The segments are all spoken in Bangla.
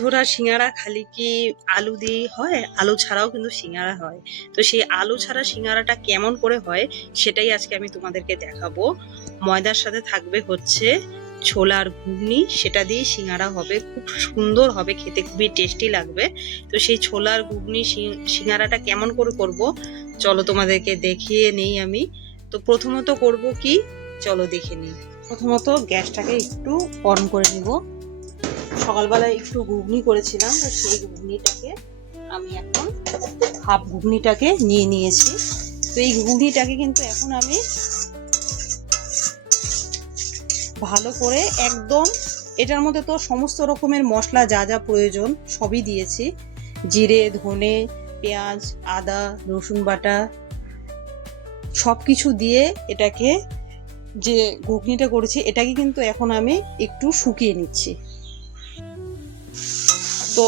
ধরা সিঙ্গারা খালি কি আলু দিয়ে হয়? আলু ছাড়াও কিন্তু সিঙ্গারা হয়। তো সেই আলু ছাড়া সিঙ্গারাটা কেমন করে হয় সেটাই আজকে আমি তোমাদেরকে দেখাবো। ময়দার সাথে থাকবে হচ্ছে ছোলার ঘুগনি, সেটা দিয়ে সিঙ্গারা হবে, খুব সুন্দর হবে খেতে, খুবই টেস্টি লাগবে। তো সেই ছোলার ঘুগনি সিঙ্গারাটা কেমন করে করব চলো তোমাদেরকে দেখিয়ে নেই আমি। তো প্রথমত করব কি, চলো দেখে নিই। প্রথমত গ্যাসটাকে একটু অন করে নিব। সকালবেলায় একটু ঘুগনি করেছিলাম, তো সেই ঘুগনিটাকে আমি এখন হাফ ঘুগনিটাকে নিয়ে নিয়েছি। তো এই ঘুগনিটাকে কিন্তু এখন আমি ভালো করে একদম, এটার মধ্যে তো সমস্ত রকমের মশলা যা যা প্রয়োজন সবই দিয়েছি, জিরে, ধনে, পেঁয়াজ, আদা, রসুন বাটা সব কিছু দিয়ে এটাকে, যে ঘুগনিটা করেছি এটাকে কিন্তু এখন আমি একটু শুকিয়ে নিচ্ছি। তো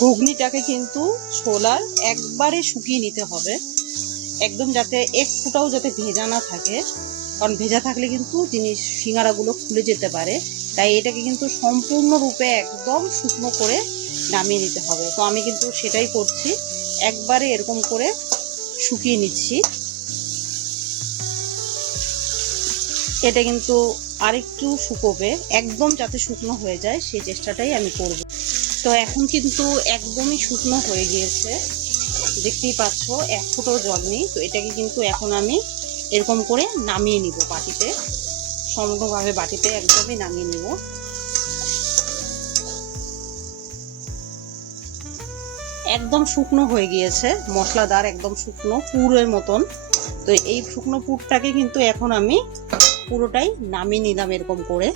ঘুগনিটাকে কিন্তু ছোলার একবারে শুকিয়ে নিতে হবে, একদম যাতে এক ফোঁটাও যাতে ভেজা না থাকে, কারণ ভেজা থাকলে কিন্তু সিঙ্গারাগুলো খুলে যেতে পারে। তাই এটাকে কিন্তু সম্পূর্ণরূপে একদম শুকনো করে নামিয়ে নিতে হবে। তো আমি কিন্তু সেটাই করছি, একবারে এরকম করে শুকিয়ে নিচ্ছি। এটা কিন্তু আরেকটু শুকোবে, একদম যাতে শুকনো হয়ে যায় সেই চেষ্টাটাই আমি করব। তো এখন কিন্তু একদমই শুকনো হয়ে গিয়েছে, দেখতেই পাচ্ছ এক ফোঁটাও জল নেই। তো এটাকে কিন্তু এখন আমি এরকম করে নামিয়ে নিব বাটিতে, সম্পূর্ণভাবে বাটিতে একদমই নামিয়ে নিব। একদম শুকনো হয়ে গিয়েছে, মশলাদার একদম শুকনো পুরের মতন। তো এই শুকনো পুরটাকে কিন্তু এখন আমি পুরোটাই নামিয়ে নিলাম এরকম করে।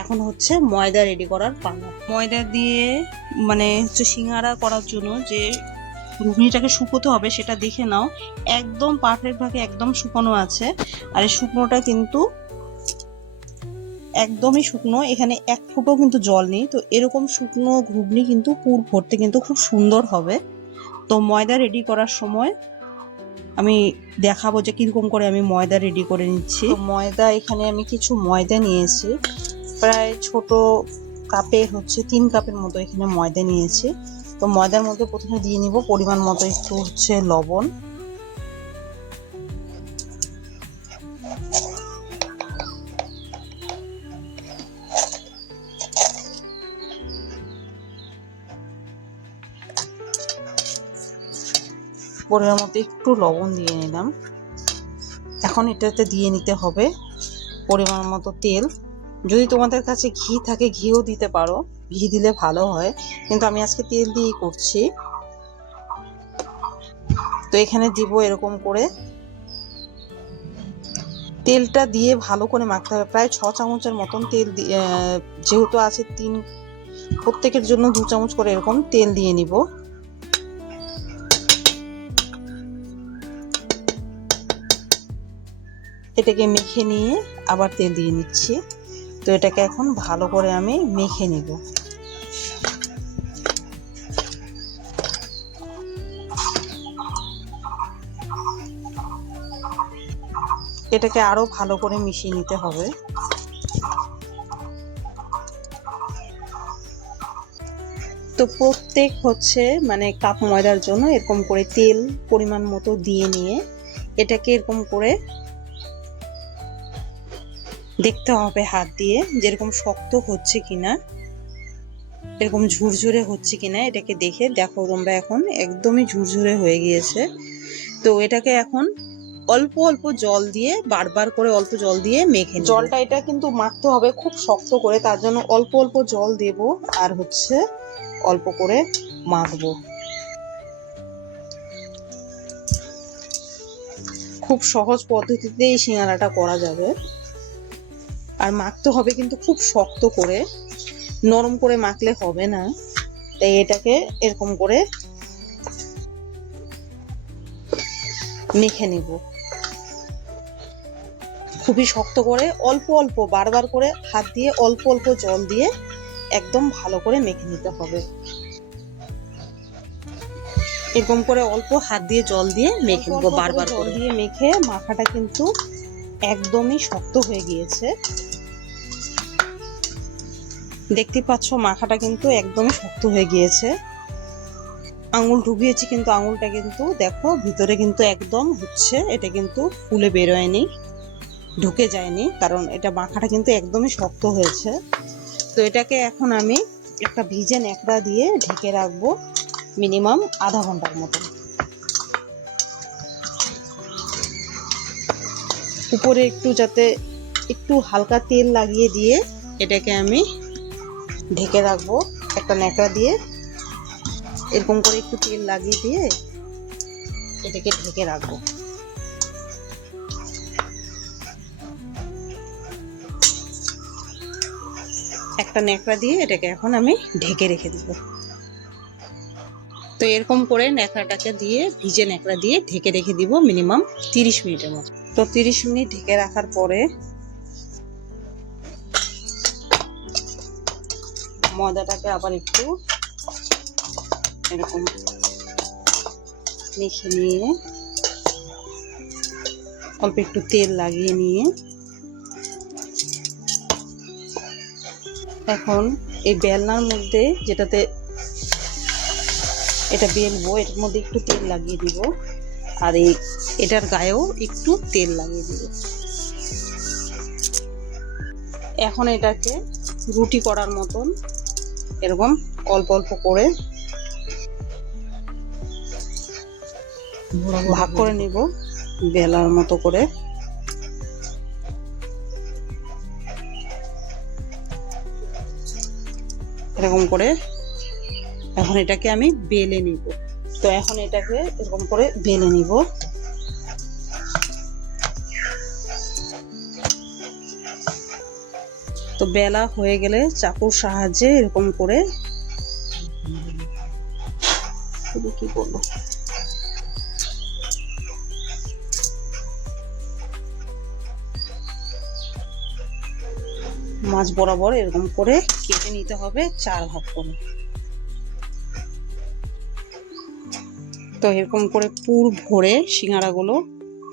এখন হচ্ছে ময়দা রেডি করার পালা। ময়দা দিয়ে মানে হচ্ছে সিঙ্গারা করার জন্য যে ঘুগনিটাকে শুকোতে হবে সেটা দেখে নাও, একদম পারফেক্ট ভাবে একদম শুকানো আছে। আর এই শুকনোটা কিন্তু একদমই শুকনো, এখানে এক ফোঁটাও কিন্তু জল নেই। তো এরকম শুকনো ঘুগনি কিন্তু পুর ভরতে কিন্তু খুব সুন্দর হবে। তো ময়দা রেডি করার সময় আমি দেখাবো যে কিরকম করে আমি ময়দা রেডি করে নিচ্ছি। তো ময়দা এখানে আমি কিছু ময়দা নিয়েছি, প্রায় ছোট কাপে হচ্ছে 3 কাপের মতো এখানে ময়দা নিয়েছি। তো ময়দার মধ্যে প্রথমে দিয়ে নিব পরিমাণ মতো একটু হচ্ছে লবণ, পরিমাণ মতো একটু লবণ দিয়ে নিলাম। এখন এটাতে দিয়ে নিতে হবে পরিমাণ মতো তেল। যদি তোমাদের কাছে ঘি থাকে ঘিও দিতে পারো, ঘি দিলে ভালো হয়, কিন্তু আমি আজকে তেল দিয়েই করছি। তো এখানে দিব এরকম করে, তেলটা দিয়ে ভালো করে মাখতে হবে। প্রায় 6 চামচের মতন তেল যেহেতু আছে প্রত্যেকের জন্য 2 চামচ করে এরকম তেল দিয়ে নিব। এটাকে মেখে নিয়ে আবার তেল দিয়ে নিচ্ছি। তো এটাকে এখন ভালো করে আমি মেখে নিব। এটাকে আরো ভালো করে মিশিয়ে নিতে হবে। তো প্রত্যেক হচ্ছে মানে কাপ ময়দার জন্য এরকম করে তেল পরিমাণ মতো দিয়ে নিয়ে এটাকে এরকম করে দেখতে হবে হাত দিয়ে যেরকম শক্ত হচ্ছে কিনা, এরকম ঝুরঝুরে হচ্ছে কিনা এটাকে দেখে দেখো তোমরা। এখন একদমই ঝুরঝুরে হয়ে গিয়েছে। তো এটাকে এখন অল্প অল্প জল দিয়ে বারবার করে অল্প জল দিয়ে মেখে নিব। জলটা এটা কিন্তু মাখতে হবে খুব শক্ত করে, তার জন্য অল্প অল্প জল দেব আর হচ্ছে অল্প করে মাখবো। খুব সহজ পদ্ধতিতে এই সিঙ্গারাটা করা যাবে। আর মাখতে হবে কিন্তু খুব শক্ত করে, নরম করে মাখলে হবে না। তাই এটাকে এরকম করে মেখে নিব খুবই শক্ত করে, অল্প অল্প বারবার করে হাত দিয়ে অল্প অল্প জল দিয়ে একদম ভালো করে মেখে নিতে হবে। এরকম করে অল্প হাত দিয়ে জল দিয়ে মেখে নেব বারবার জল দিয়ে মেখে। মাখাটা কিন্তু একদমই শক্ত হয়ে গিয়েছে, দেখতে পাচ্ছ মাখাটা কিন্তু একদমই শক্ত হয়ে গিয়েছে। আঙুল ঢুকিয়েছি কিন্তু আঙুলটা কিন্তু দেখো ভিতরে কিন্তু একদম হচ্ছে, এটা কিন্তু ফুলে বেরোয়নি, ঢুকে যায়নি, কারণ এটা মাখাটা কিন্তু একদমই শক্ত হয়েছে। তো এটাকে এখন আমি একটা ভিজে ন্যাকড়া দিয়ে ঢেকে রাখবো মিনিমাম আধা ঘন্টার মতো। উপরে একটু যাতে একটু হালকা তেল লাগিয়ে দিয়ে এটাকে আমি ঢেকে রাখবো একটা ন্যাকড়া দিয়ে, এরকম করে একটু তেল লাগিয়ে দিয়ে এটাকে ঢেকে রাখবো। একটা ন্যাকড়া দিয়ে এটাকে এখন আমি ঢেকে রেখে দেব। তো এরকম করে ন্যাকড়াটাকে দিয়ে ভিজে ন্যাকড়া দিয়ে ঢেকে রেখে দিব মিনিমাম 30 মিনিটের মতো। তো 30 মিনিট ঢেকে রাখার পরে ময়দাটাকে আবার একটু এরকম মেখে নিয়ে অল্প একটু তেল লাগিয়ে নিয়ে এখন এই বেলনার মধ্যে যেটাতে এটা বেলবো এটার মধ্যে একটু তেল লাগিয়ে দিব, আর এটার গায়েও একটু তেল লাগিয়ে দিব। এখন এটাকে রুটি করার মতন এরকম অল্প অল্প করে ভাগ করে নিব বেলার মতো করে। এরকম করে এখন এটাকে আমি বেলে নিব। তো এখন এটাকে এরকম করে বেলে নিব। তো বেলা হয়ে গেলে চাকুর সাহায্যে এরকম করে কি করব, মাছ বরাবর এরকম করে কেটে নিতে হবে 4 ভাগ করে। তো এরকম করে পুর ভরে সিঙ্গারাগুলো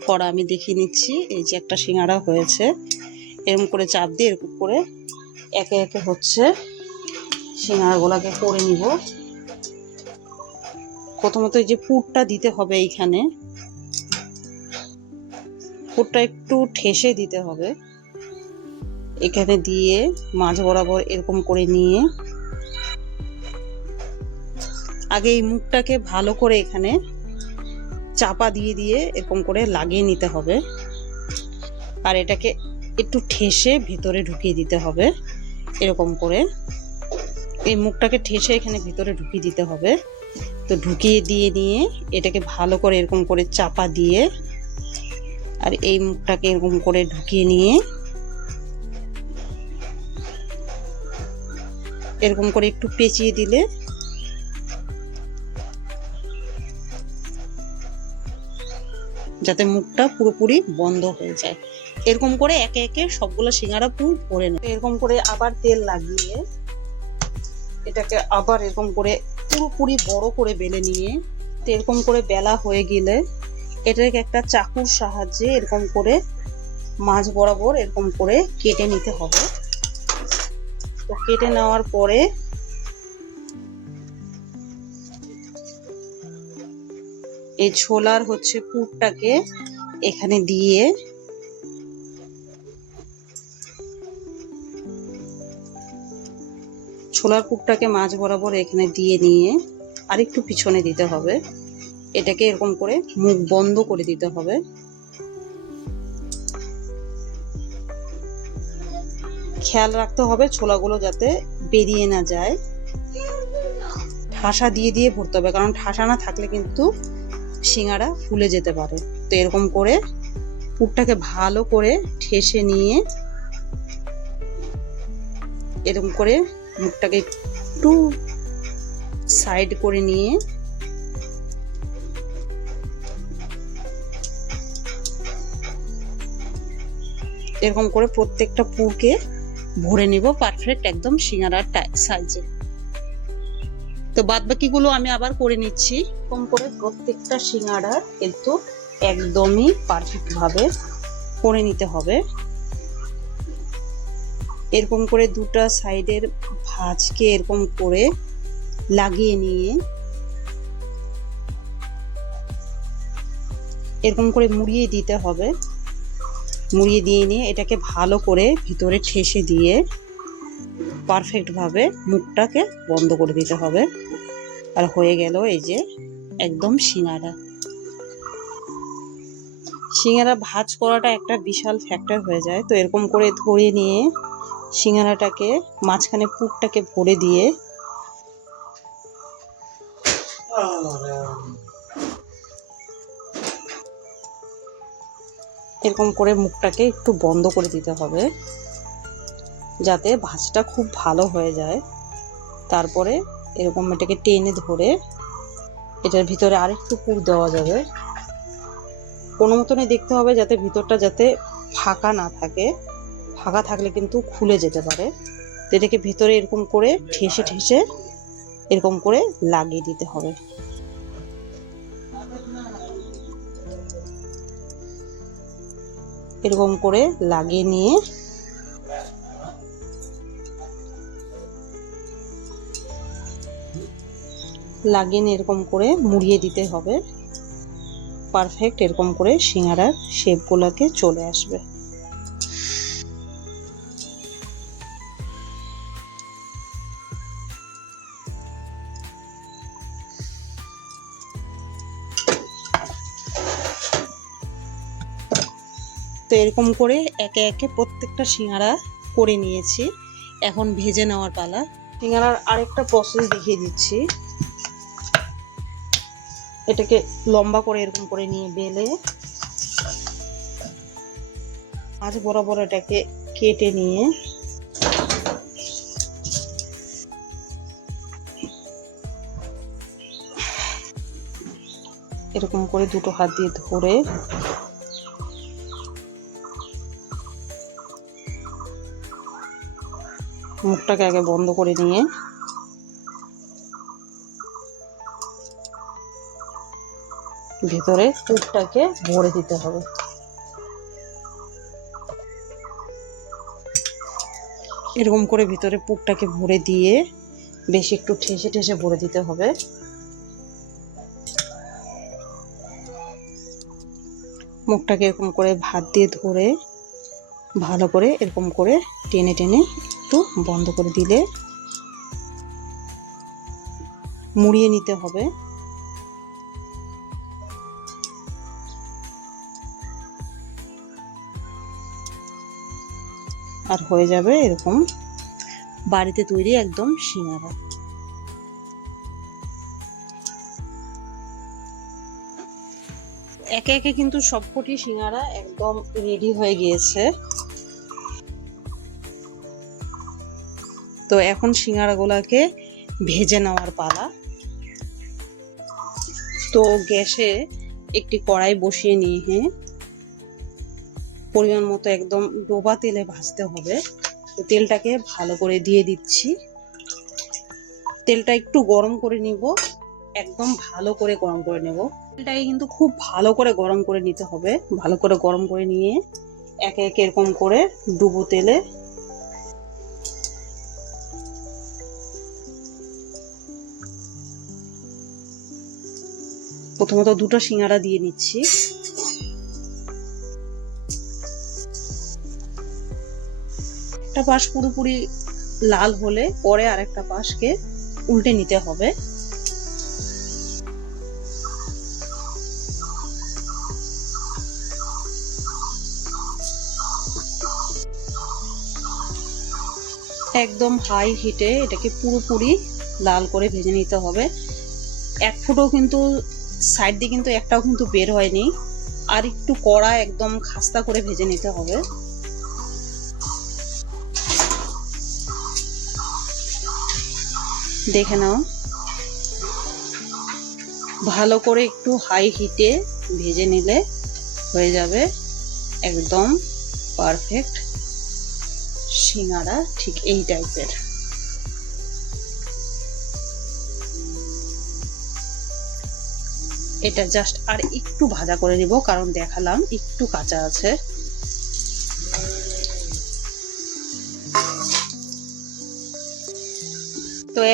করা আমি দেখিয়ে নিচ্ছি। এই যে একটা সিঙ্গারা হয়েছে, এরকম করে চাপ দিয়ে এরকম করে একে একে হচ্ছে সিঙ্গারাগুলোকে করে নিব। প্রথমত এই যে পুরটা দিতে হবে, এইখানে পুরটা একটু ঠেসে দিতে হবে, এখানে দিয়ে মাছ বরাবর এরকম করে নিয়ে আগে এই মুখটাকে ভালো করে এখানে চাপা দিয়ে দিয়ে এরকম করে লাগিয়ে নিতে হবে, আর এটাকে একটু ঠেসে ভিতরে ঢুকিয়ে দিতে হবে। এরকম করে এই মুখটাকে ঠেসে এখানে ভিতরে ঢুকিয়ে দিতে হবে। তো ঢুকিয়ে দিয়ে নিয়ে এটাকে ভালো করে এরকম করে চাপা দিয়ে আর এই মুখটাকে এরকম করে ঢুকিয়ে নিয়ে এরকম করে একটু পেঁচিয়ে দিলে যাতে মুখটা পুরোপুরি বন্ধ হয়ে যায়। এরকম করে একে একে সবগুলো সিঙ্গারা পুরো ভরে নেব। এরকম করে আবার তেল লাগিয়ে এটাকে আবার এরকম করে পুরোপুরি বড় করে বেলে নিয়ে এরকম করে বেলা হয়ে গেলে এটাকে একটা চাকুর সাহায্যে এরকম করে মাছ বরাবর এরকম করে কেটে নিতে হবে। তো কেটে নেওয়ার পরে এই ছোলার হচ্ছে পুরটাকে এখানে দিয়ে ছোলার পুরটাকে মাছ বরাবর এখানে দিয়ে নিয়ে আরেকটু পিছনে দিতে হবে। এটাকে এরকম করে মুখ বন্ধ করে দিতে হবে। খেয়াল রাখতে হবে ছোলাগুলো যাতে বেরিয়ে না যায়। ঠাসা দিয়ে দিয়ে ভরতে হবে, কারণ ঠাসা না থাকলে কিন্তু সিঙ্গারা ফুলে যেতে পারে। তো এরকম করে পুরটাকে ভালো করে ঠেসে নিয়ে এরকম করে মুখটাকে একটু সাইড করে নিয়ে এরকম করে প্রত্যেকটা পুরকে ভরে নিব পারফেক্ট একদম সিঙ্গারার সাইজে। তো বাদ বাকিগুলো আমি আবার করে নিচ্ছি। এরকম করে প্রত্যেকটা সিঙ্গারা কিন্তু একদমই পারফেক্ট ভাবে করে নিতে হবে। এরকম করে দুটো সাইডের ভাঁজকে এরকম করে লাগিয়ে নিয়ে এরকম করে মুড়িয়ে দিতে হবে। মুড়িয়ে দিয়ে নিয়ে এটাকে ভালো করে ভিতরে ঠেসে দিয়ে পারফেক্ট ভাবে মুখটাকে বন্ধ করে দিতে হবে। আর হয়ে গেল এই যে একদম সিঙ্গারা। সিঙ্গারা ভাঁজ করাটা একটা বিশাল ফ্যাক্টর হয়ে যায়। তো এরকম করে ধরে নিয়ে সিঙ্গারাটাকে মাঝখানে পুরটাকে ভরে দিয়ে এরকম করে মুখটাকে একটু বন্ধ করে দিতে হবে যাতে ভাঁজটা খুব ভালো হয়ে যায়। তারপরে এরকম এটাকে টেনে ধরে এটার ভিতরে আরেকটু পুর দেওয়া যাবে। কোনো মতনই দেখতে হবে যাতে ভিতরটা যাতে ফাঁকা না থাকে, ফাঁকা থাকলে কিন্তু খুলে যেতে পারে। এটাকে ভিতরে এরকম করে ঠেসে ঠেসে এরকম করে লাগিয়ে দিতে হবে। এরকম করে লাগিয়ে নিয়ে এরকম করে মুড়িয়ে দিতে হবে। পারফেক্ট এরকম করে সিঙ্গারার শেপগুলোকে চলে আসবে। তো এরকম করে একে একে প্রত্যেকটা সিঙ্গারা করে নিয়েছি। এখন ভেজে নেওয়ার পালা। সিঙ্গারার আরেকটা প্রসেস দেখিয়ে দিচ্ছি। এটাকে লম্বা করে এরকম করে নিয়ে বেলে মাঝ বরাবর এটাকে কেটে নিয়ে এরকম করে দুটো হাত দিয়ে ধরে মুখটাকে আগে বন্ধ করে নিয়ে ভিতরে পুরটাকে ভরে দিতে হবে। এরকম করে ভিতরে পুরটাকে ভরে দিয়ে বেশি একটু ঠেসে ঠেসে ভরে দিতে হবে। মুখটাকে এরকম করে ভাত দিয়ে ধরে ভালো করে এরকম করে টেনে টেনে একটু বন্ধ করে দিলে মুড়িয়ে নিতে হবে। আর হয়ে যাবে এরকম বাড়িতে তৈরি একদম সিঙ্গারা। একে একে কিন্তু সবকটি সিঙ্গারা একদম রেডি হয়ে গিয়েছে। তো এখন সিঙ্গারাগুলোকে ভেজে নেওয়ার পালা। তো গ্যাসে একটি কড়াই বসিয়ে নিয়ে পরিমাণ মতো একদম ডোবা তেলে ভাজতে হবে। তো তেলটাকে ভালো করে দিয়ে দিচ্ছি। তেলটা একটু গরম করে নিব, একদম ভালো করে গরম করে নেব। তেলটাকে কিন্তু খুব ভালো করে গরম করে নিতে হবে। ভালো করে গরম করে নিয়ে একে একে এরকম করে ডুবো তেলে প্রথমত দুটো সিঙ্গারা দিয়ে নিচ্ছি। একটা পাশ পুরোপুরি লাল হলে পরে আরেকটা পাশকে উল্টে নিতে হবে। একদম হাই হিটে এটাকে পুরোপুরি লাল করে ভেজে নিতে হবে। এক ফুটও কিন্তু সাইড দিয়ে কিন্তু একটাও কিন্তু বের হয়নি। আর একটু কড়া একদম খাস্তা করে ভেজে নিতে হবে। দেখে নাও, ভালো করে একটু হাই হিটে ভেজে নিলে হয়ে যাবে একদম পারফেক্ট সিঙ্গারা, ঠিক এই টাইপের। এটা জাস্ট আর একটু ভাজা করে নিব, কারণ দেখালাম একটু কাঁচা আছে।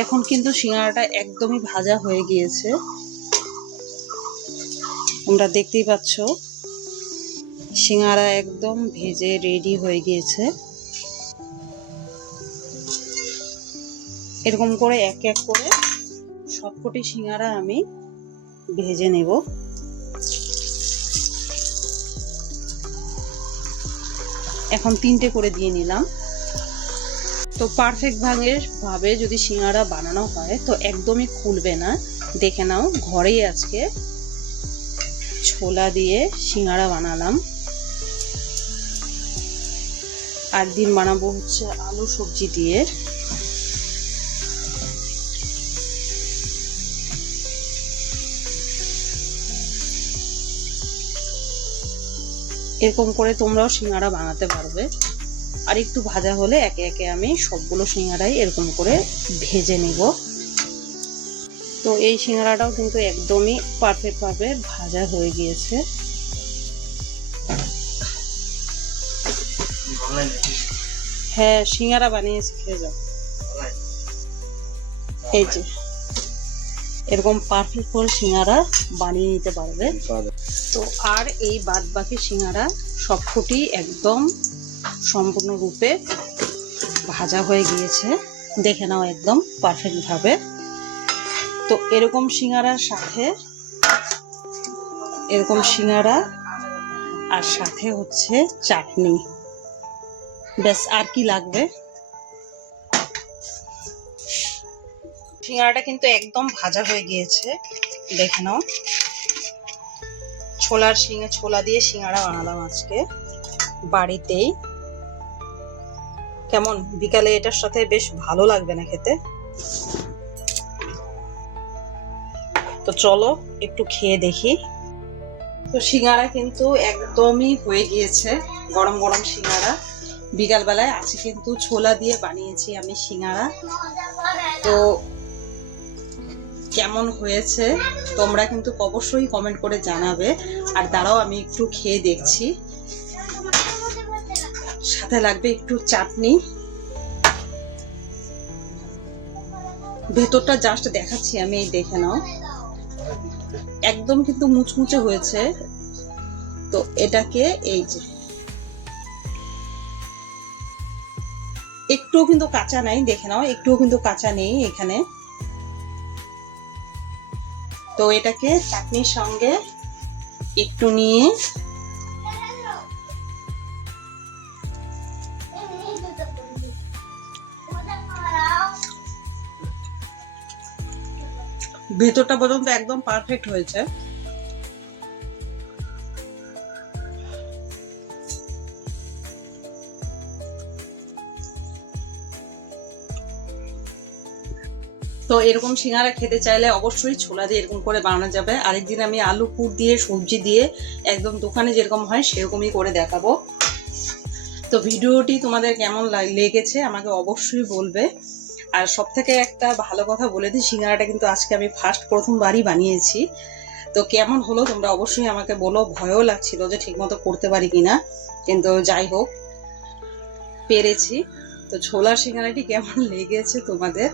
এখন কিন্তু সিঙ্গারাটা একদমই ভাজা হয়ে গিয়েছে, তোমরা দেখতেই পাচ্ছ সিঙ্গারা একদম ভেজে রেডি হয়ে গিয়েছে। এরকম করে এক এক করে সবকটি সিঙ্গারা আমি ভেজে নেব। এখন 3টে করে দিয়ে নিলাম। তো পারফেক্ট ভাবে যদি সিঙ্গারা বানানো হয় তো একদমই খুলবে না। দেখে নাও, ঘরেই আজকে ছোলা দিয়ে সিঙ্গারা বানালাম। আর দিন বানাবো হচ্ছে আলু সবজি দিয়ে। এরকম করে তোমরাও সিঙ্গারা বানাতে পারবে। আর একটু ভাজা হলে একে একে আমি সবগুলো সিঙ্গারাই এরকম করে ভেজে নেব। তো এই সিঙ্গারাটাও কিন্তু একদমই পারফেক্ট ভাবে ভাজা হয়ে গিয়েছে। হ্যাঁ, সিঙ্গারা বানিয়েছি, খেয়ে যাও। এই যে এরকম পারফেক্ট করে সিঙ্গারা বানিয়ে নিতে পারবে। তো আর এই বাদ বাকি সিঙ্গারা সবকটি একদম সম্পূর্ণরূপে ভাজা হয়ে গিয়েছে, দেখে নাও একদম পারফেক্ট ভাবে। তো এরকম সিঙ্গারার সাথে এরকম সিঙ্গারা আর সাথে হচ্ছে চাটনি, ব্যাস আর কি লাগবে। সিঙ্গারাটা কিন্তু একদম ভাজা হয়ে গিয়েছে, দেখে নাও। ছোলা দিয়ে সিঙ্গারা বানালাম আজকে বাড়িতেই। কেমন, বিকালে এটার সাথে বেশ ভালো লাগবে না খেতে? তো চলো একটু খেয়ে দেখি। তো সিঙ্গারা কিন্তু একদমই হয়ে গিয়েছে, গরম গরম সিঙ্গারা। বিকালবেলায় আজকে কিন্তু ছোলা দিয়ে বানিয়েছি আমি সিঙ্গারা। তো কেমন হয়েছে তোমরা কিন্তু অবশ্যই কমেন্ট করে জানাবে। আর দাঁড়াও আমি একটু খেয়ে দেখছি। সাথে লাগবে একটু চাটনি। ভেতরটা জাস্ট দেখাচ্ছি আমি, এই দেখে নাও, একদম কিন্তু মুচমুচে হয়েছে। তো এটাকে এই যে একটুও কিন্তু কাঁচা নাই, দেখে নাও, একটুও কিন্তু কাঁচা নেই এখানে। তো এটাকে চাটনির সঙ্গে একটু নিয়ে ভেতরটা পর্যন্ত একদম পারফেক্ট হয়েছে। তো এরকম সিঙ্গারা খেতে চাইলে অবশ্যই ছোলা দিয়ে এরকম করে বানানো যাবে। আরেকদিন আমি আলু পুর দিয়ে সবজি দিয়ে একদম দোকানে যেরকম হয় সেরকমই করে দেখাবো। তো ভিডিওটি তোমাদের কেমন লেগেছে আমাকে অবশ্যই বলবে। আর সব থেকে একটা ভালো কথা বলে দিই, সিঙ্গারাটা কিন্তু আজকে আমি প্রথমবারই বানিয়েছি। তো কেমন হলো তোমরা অবশ্যই আমাকে বলো। ভয়ও লাগছিল যে ঠিকমতো করতে পারি কিনা, কিন্তু যাই হোক পেরেছি। তো ছোলার সিঙ্গারাটি কেমন লেগেছে তোমাদের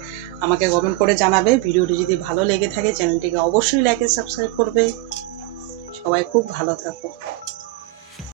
আমাকে কমেন্ট করে জানাবে। ভিডিওটি যদি ভালো লেগে থাকে চ্যানেলটিকে অবশ্যই লাইক সাবস্ক্রাইব করবে। সবাই খুব ভালো থাকো।